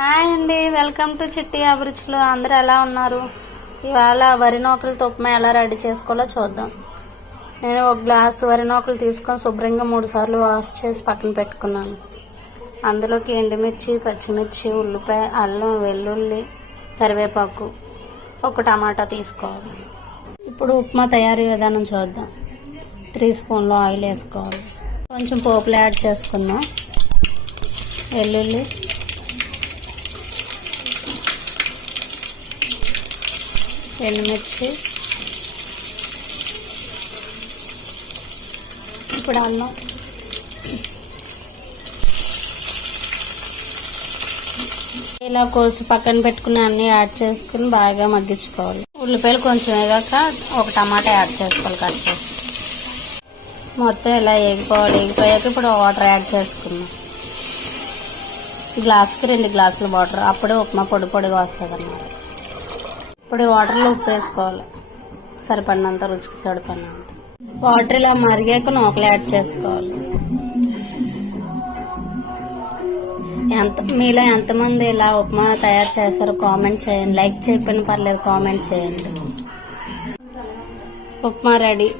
Hi అండి, welcome to చిట్టి అభిరుచులు. అందరూ ఎలా ఉన్నారు? ఇవాళ వరి నూకలతో ఉప్మా ఎలా రెడీ చేసుకోవాలో చూద్దాం. నేను ఒక గ్లాసు వరి నూకలు తీసుకొని శుభ్రంగా 3 సార్లు వాష్ చేసి పక్కన పెట్టుకున్నాను. అందులోకి ఎండుమిర్చి, పచ్చిమిర్చి, ఉల్లిపాయ, అల్లం, వెల్లుల్లి, కరివేపాకు, ఒక టమాటా తీసుకోవాలి. ఇప్పుడు ఉప్మా తయారీ విధానం చూద్దాం. 3 స్పూన్లు ఆయిల్ వేసుకోవాలి. కొంచెం పోపులు యాడ్ చేసుకుందాం. వెల్లుల్లి, ఎండుమిర్చి, ఇప్పుడు అల్లం, ఇలా కోసి పక్కన పెట్టుకుని అన్ని యాడ్ చేసుకుని బాగా మగ్గించుకోవాలి. ఉల్లిపాయలు కొంచెం వేగాక ఒక టమాటా యాడ్ చేసుకోవాలి కట్ చేసి. మొత్తం ఇలా వేగిపోయాక ఇప్పుడు వాటర్ యాడ్ చేసుకున్నాం. గ్లాసుకి 2 గ్లాసులు వాటర్, అప్పుడే ఉప్మా పొడిగా వస్తుంది అన్నమాట. ఇప్పుడు వాటర్లో ఉప్పు వేసుకోవాలి, సరిపడినంత, రుచికి సరిపడినంత. వాటర్ ఇలా మరిగాక నూకలు యాడ్ చేసుకోవాలి. మీలో ఎంతమంది ఇలా ఉప్మా తయారు చేస్తారో కామెంట్ చేయండి. లైక్ చేయకపోయినా పర్లేదు, కామెంట్ చేయండి. ఉప్మా రెడీ.